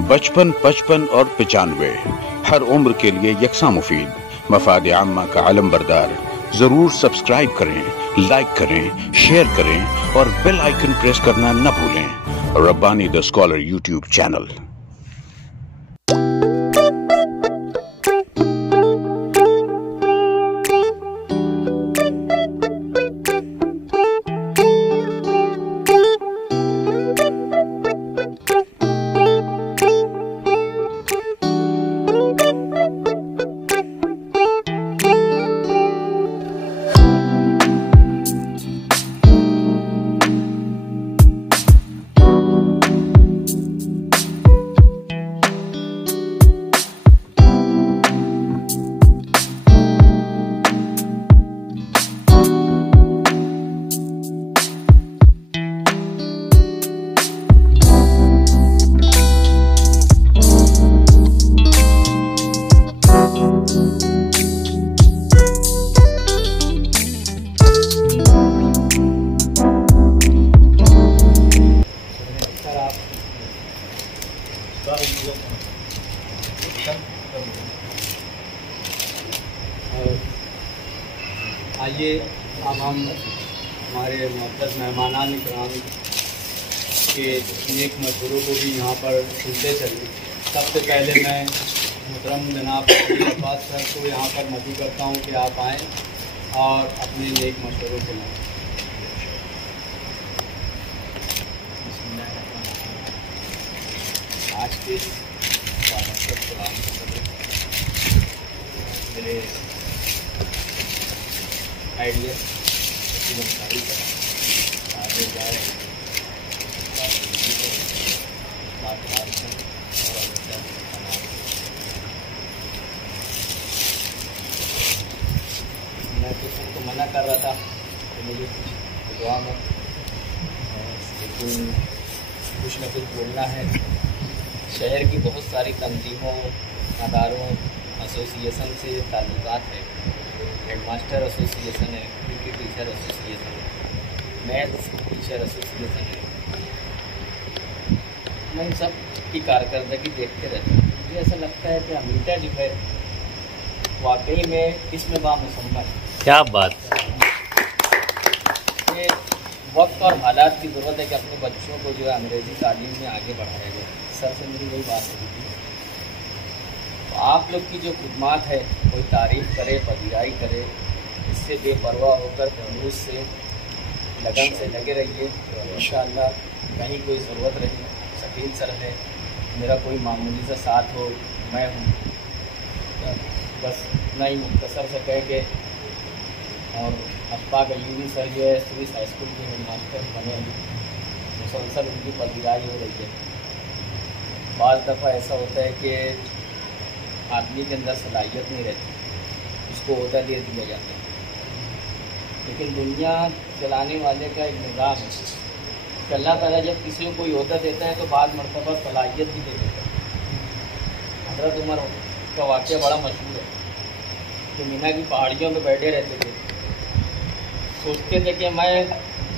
बचपन, 55 और 95 हर उम्र के लिए यकसा मुफीद। मफाद आम्मा का आलम बरदार। जरूर सब्सक्राइब करें, लाइक करें, शेयर करें और बेल आइकन प्रेस करना न भूलें। Rabbani the scholar YouTube channel. आइए अब हम हमारे मुक़द्दस मेहमानान इकराम के नेक मशवरों को भी यहाँ पर सुनते चलें। सबसे पहले मैं मुहतरम जनाब अब्बास सर को यहाँ पर मदऊ करता हूँ कि आप आएँ और अपने नेक मशवरों को लें। आज के मेरे आइडिया जानकारी का आगे जाए मैं तो सबको मना कर रहा था कि मुझे दुआ में, लेकिन कुछ न कुछ बोलना है। शहर की बहुत सारी तंजीमों, अदारों, एसोसिएशन से ताल्लुकात है। हेडमास्टर एसोसिएशन है, पीटी टीचर एसोसिएशन है, मैथ्स टीचर एसोसिएशन है। मैं इन सब की कारकर्दगी देखते रहता हूँ। मुझे ऐसा लगता है कि अमीटा जो है वाकई में इसमें बामुसम्मा है। क्या बात। ये वक्त और हालात की ज़रूरत है कि अपने बच्चों को जो है अंग्रेज़ी तालीम में आगे बढ़ाया जाए। सर से मेरी वही बात हुई थी। आप लोग की जो खुदमात है, कोई तारीफ़ करे, पजीराई करे, इससे बेपरवाह होकर खलूस से, लगन से लगे रहिए। इंशाअल्लाह कहीं कोई ज़रूरत रही, शकील सर है, मेरा कोई मामूली सा साथ हो, मैं हूँ, बस इतना ही मुख्तसर से कह के। और अशफाक अयूबी सर जो है स्विस हाई स्कूल के हेडमास्टर बने हैं, मुसलसल उनकी पजीराई हो रही है। बाज़ दफ़ा ऐसा होता है कि आदमी के अंदर सलाहियत नहीं रहती, उसको ओहदा दे दिया जाता है। लेकिन दुनिया चलाने वाले का एक निज़ाम है कि अल्लाह ताला जब किसी को कोई ओहदा देता है तो बाद मरतबा सलाहियत भी दे देता है। हज़रत उमर का वाक़या बड़ा मशहूर है कि मीना की पहाड़ियों में बैठे रहते थे, सोचते थे कि मैं,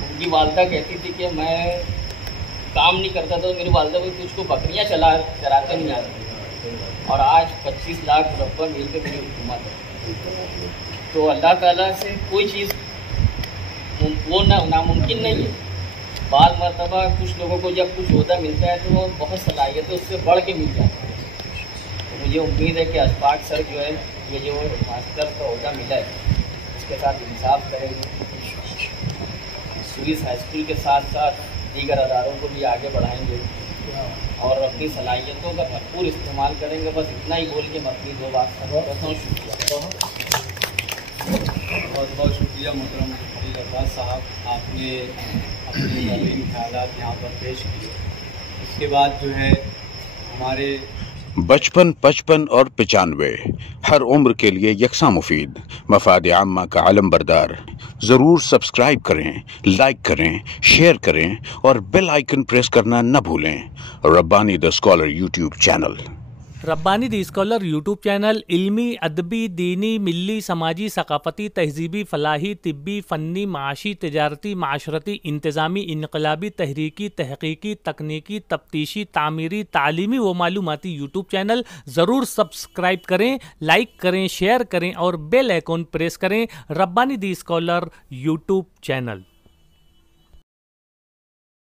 उनकी वालदा कहती थी कि मैं काम नहीं करता था, तो मेरी वालदा को तुझको बकरियाँ चराते नहीं आती। और आज 25 लाख मुरब्बा मील के मेरी हुकूमत है। तो अल्लाह ताला से कोई चीज़ वो नामुमकिन नहीं है। बाद मरतबा कुछ लोगों को जब कुछ ओहदा मिलता है तो वो बहुत सलाहियत है, उससे बढ़ के मिल जाता है। तो मुझे उम्मीद है कि अशफाक सर जो है, ये जो मास्टर का ओहदा मिला है, इसके साथ इंसाफ करेंगे। स्विस हाई स्कूल के साथ साथ दीगर अदारों को भी आगे बढ़ाएंगे और अपनी सलाहियतों का भरपूर इस्तेमाल करेंगे। बस इतना ही बोल के मैं अपनी दो बात करता हूँ। शुक्रिया, बहुत बहुत शुक्रिया मोहतरम अब्बास साहब, आपने अपने नवीन ख्यालात यहाँ पर पेश किए। इसके बाद जो है हमारे बचपन, 55 और 95 हर उम्र के लिए यकसा मुफीद। मफाद आम्मा का आलम बरदार। जरूर सब्सक्राइब करें, लाइक करें, शेयर करें और बेल आइकन प्रेस करना न भूलें। Rabbani the scholar YouTube channel. Rabbani the scholar YouTube channel इल्मी, अदबी, दीनी, मिली, समाजी, सकाफती, तहजीबी, फलाही, तिब्बी, फ़न्नी, माशी, तिजारती, माशरती, इंतज़ामी, इनकलाबी, तहरीकी, तहकीकी, तकनीकी, तफ्तीशी, तामीरी, तालीमी व मालूमाती यूट्यूब चैनल ज़रूर सब्सक्राइब करें, लाइक करें, शेयर करें और बेल आइकॉन प्रेस करें। Rabbani the scholar YouTube channel.